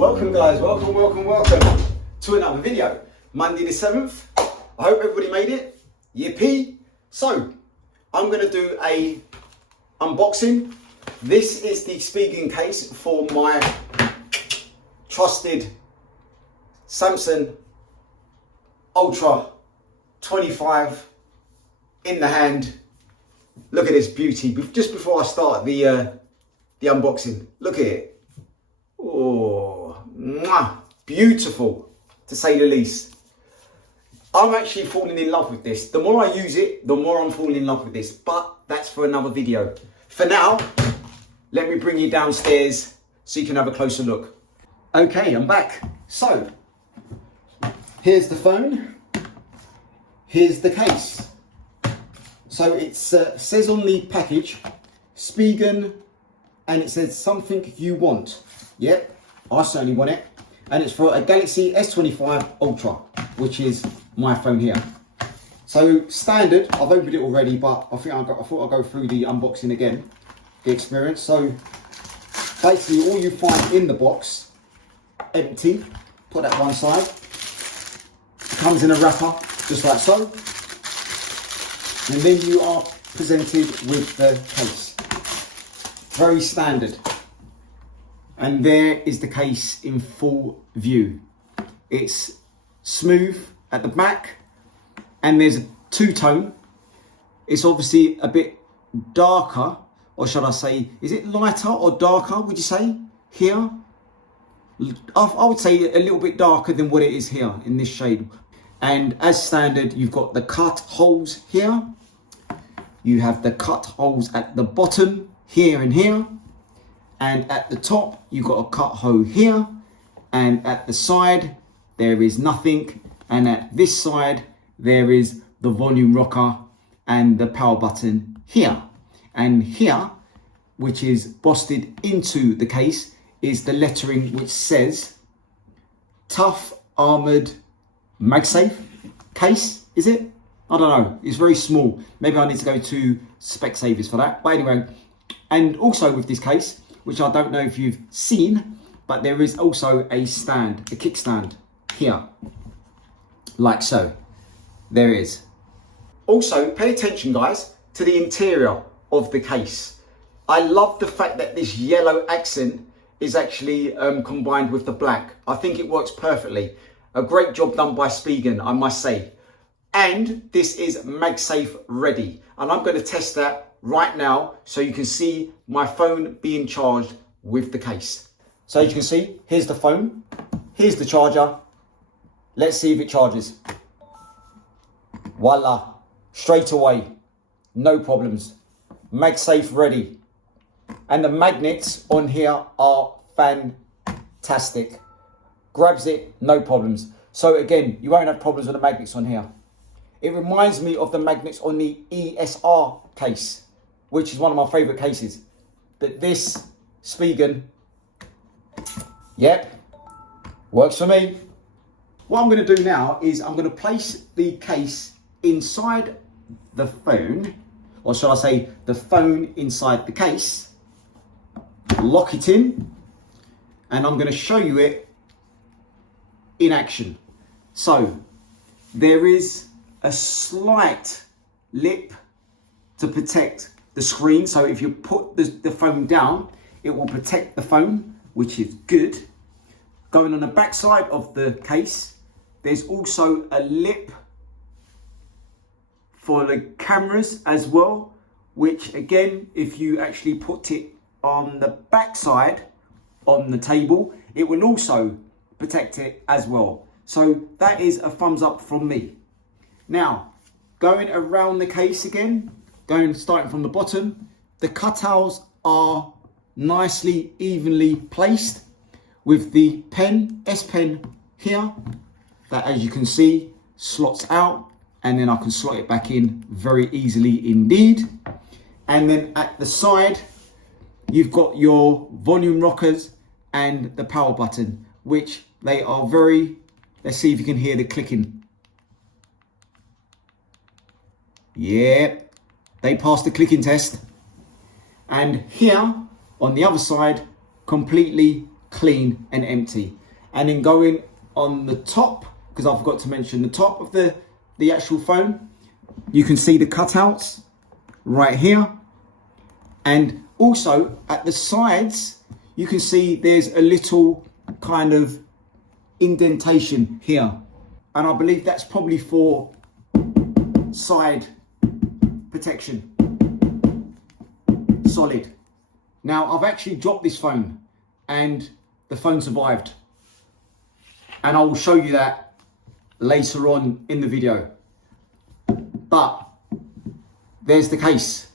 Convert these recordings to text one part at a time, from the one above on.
Welcome guys, welcome to another video. Monday the 7th. I hope everybody made it. Yippee. So, I'm going to do a unboxing. This is the Spigen case for my trusted Samsung Ultra 25 in the hand. Look at this beauty. Just before I start the unboxing, look at it. Oh, mwah, beautiful, to say the least. I'm actually falling in love with this. The more I use it, the more I'm falling in love with this. But that's for another video. For now, let me bring you downstairs so you can have a closer look. Okay, I'm back. So, here's the phone. Here's the case. So it says on the package, Spigen, and it says something you want. Yep, I certainly want it. And it's for a Galaxy S25 Ultra, which is my phone here. So standard, I've opened it already, but I thought I'd go through the unboxing again, the experience. So basically all you find in the box, empty, put that one side. Comes in a wrapper, just like so. And then you are presented with the case. Very standard. And there is the case in full view. It's smooth at the back, and there's a two-tone. It's obviously a bit darker, or should I say, is it lighter or darker, would you say, here? I would say a little bit darker than what it is here in this shade. And as standard, you've got the cut holes here. You have the cut holes at the bottom, here and here. And at the top, you've got a cut hole here. And at the side, there is nothing. And at this side, there is the volume rocker and the power button here. And here, which is busted into the case, is the lettering which says Tough Armored Magsafe case, is it? I don't know, it's very small. Maybe I need to go to Specsavers for that. But anyway, and also with this case, which I don't know if you've seen, but there is also a stand, a kickstand here, like so. There is. Also, pay attention guys to the interior of the case. I love the fact that this yellow accent is actually combined with the black. I think it works perfectly. A great job done by Spigen, I must say. And this is Magsafe ready. And I'm going to test that right now so you can see my phone being charged with the case. So as you can see, here's the phone. Here's the charger. Let's see if it charges. Voila. Straight away. No problems. Magsafe ready. And the magnets on here are fantastic. Grabs it, no problems. So again, you won't have problems with the magnets on here. It reminds me of the magnets on the ESR case, which is one of my favourite cases. But this Spigen, yep, works for me. What I'm going to do now is I'm going to place the case inside the phone, or shall I say the phone inside the case, lock it in, and I'm going to show you it in action. So there is a slight lip to protect the screen. So if you put the phone down, it will protect the phone, which is good. Going on the back side of the case, there's also a lip for the cameras as well, which again, if you actually put it on the back side on the table, it will also protect it as well. So that is a thumbs up from me. Now, going around the case again, starting from the bottom, the cutouts are nicely, evenly placed with the pen, S Pen here, that as you can see, slots out, and then I can slot it back in very easily indeed. And then at the side, you've got your volume rockers and the power button, which they are very, let's see if you can hear the clicking. Yep, they passed the clicking test. And here on the other side, completely clean and empty. And then going on the top, because I forgot to mention the top of the actual phone, you can see the cutouts right here. And also at the sides, you can see there's a little kind of indentation here. And I believe that's probably for side protection. Solid. Now, I've actually dropped this phone and the phone survived. And I will show you that later on in the video. But there's the case.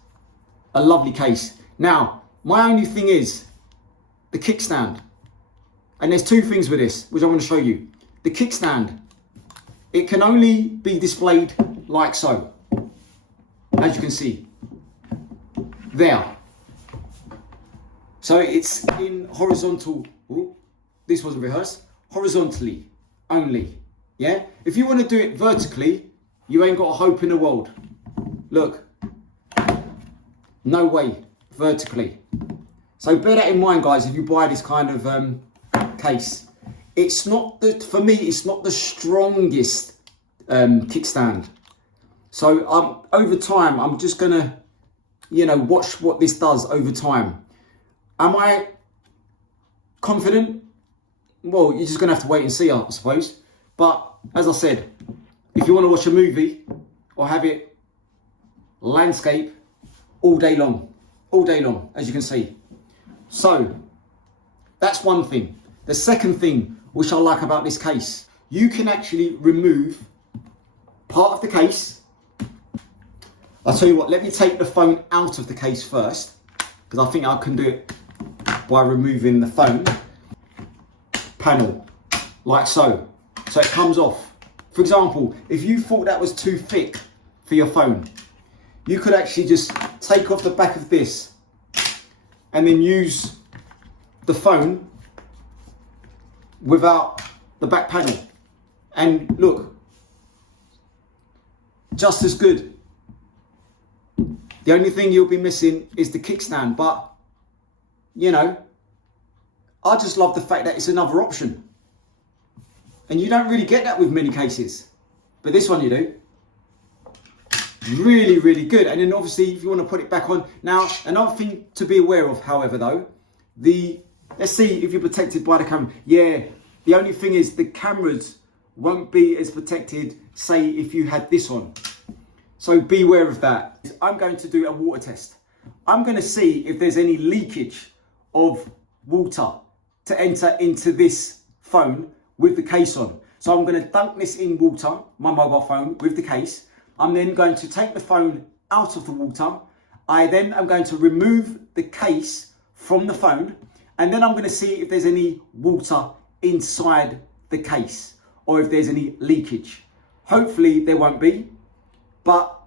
A lovely case. Now, my only thing is the kickstand. And there's two things with this, which I want to show you. The kickstand, it can only be displayed like so, as you can see, there. So it's in horizontal, ooh, this wasn't rehearsed, horizontally only, yeah? If you want to do it vertically, you ain't got a hope in the world. Look, no way, vertically. So bear that in mind, guys, if you buy this kind of case. It's not the, for me, it's not the strongest kickstand. So over time, I'm just gonna, you know, watch what this does over time. Am I confident? Well, you're just gonna have to wait and see, I suppose. But as I said, if you want to watch a movie or have it landscape all day long, as you can see. So that's one thing. The second thing which I like about this case, you can actually remove part of the case. I'll tell you what, let me take the phone out of the case first, because I think I can do it by removing the phone panel, like so. So it comes off. For example, if you thought that was too thick for your phone, you could actually just take off the back of this and then use the phone without the back panel. And look, just as good. The only thing you'll be missing is the kickstand, but you know, I just love the fact that it's another option. And you don't really get that with many cases, but this one you do. Really, really good. And then obviously if you want to put it back on. Now, another thing to be aware of, however, though, let's see if you're protected by the camera. Yeah, the only thing is the cameras won't be as protected, say, if you had this on. So be aware of that. I'm going to do a water test. I'm going to see if there's any leakage of water to enter into this phone with the case on. So I'm going to dunk this in water, my mobile phone, with the case. I'm then going to take the phone out of the water. I then am going to remove the case from the phone, and then I'm going to see if there's any water inside the case or if there's any leakage. Hopefully there won't be, but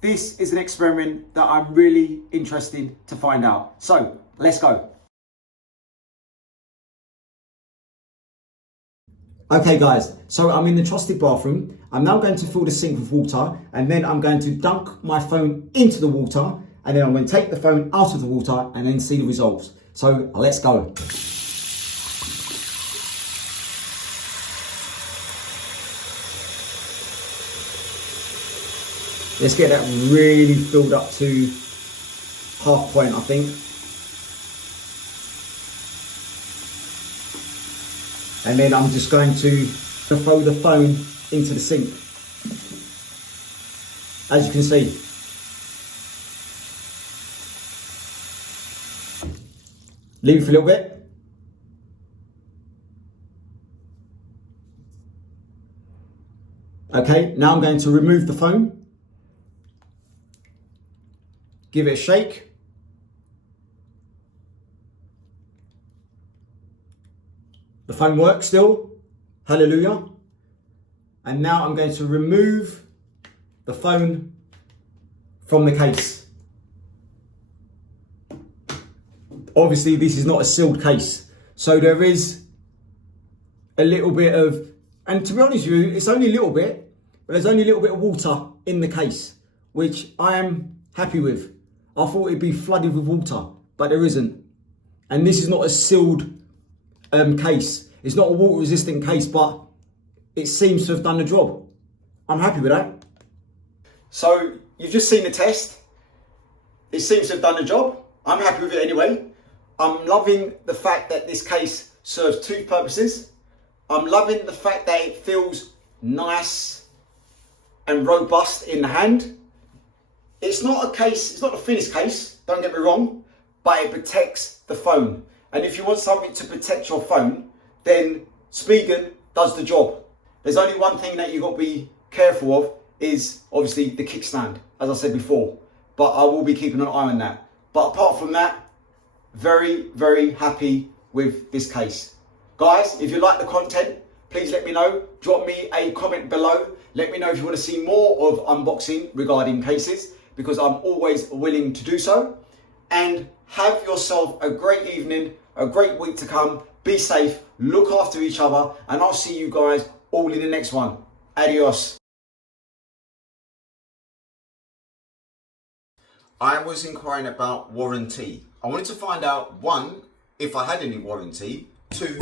this is an experiment that I'm really interested to find out. So let's go. Okay guys, so I'm in the trusted bathroom. I'm now going to fill the sink with water, and then I'm going to dunk my phone into the water, and then I'm going to take the phone out of the water and then see the results. So let's go. Let's get that really filled up to half point, I think. And then I'm just going to throw the phone into the sink. As you can see. Leave it for a little bit. Okay, now I'm going to remove the phone. Give it a shake. The phone works still, hallelujah. And now I'm going to remove the phone from the case. Obviously this is not a sealed case, so there is a little bit of, and to be honest with you, it's only a little bit, but there's only a little bit of water in the case, which I am happy with. I thought it'd be flooded with water, but there isn't. And this is not a sealed case. It's not a water resistant case, but it seems to have done the job. I'm happy with that. So you've just seen the test. It seems to have done the job. I'm happy with it anyway. I'm loving the fact that this case serves two purposes. I'm loving the fact that it feels nice and robust in the hand. It's not a case, it's not a finished case, don't get me wrong, but it protects the phone. And if you want something to protect your phone, then Spigen does the job. There's only one thing that you've got to be careful of, is obviously the kickstand, as I said before. But I will be keeping an eye on that. But apart from that, very, very happy with this case. Guys, if you like the content, please let me know. Drop me a comment below. Let me know if you want to see more of unboxing regarding cases, because I'm always willing to do so. And have yourself a great evening, a great week to come. Be safe, look after each other, and I'll see you guys all in the next one. Adios. I was inquiring about warranty. I wanted to find out, one, if I had any warranty, two,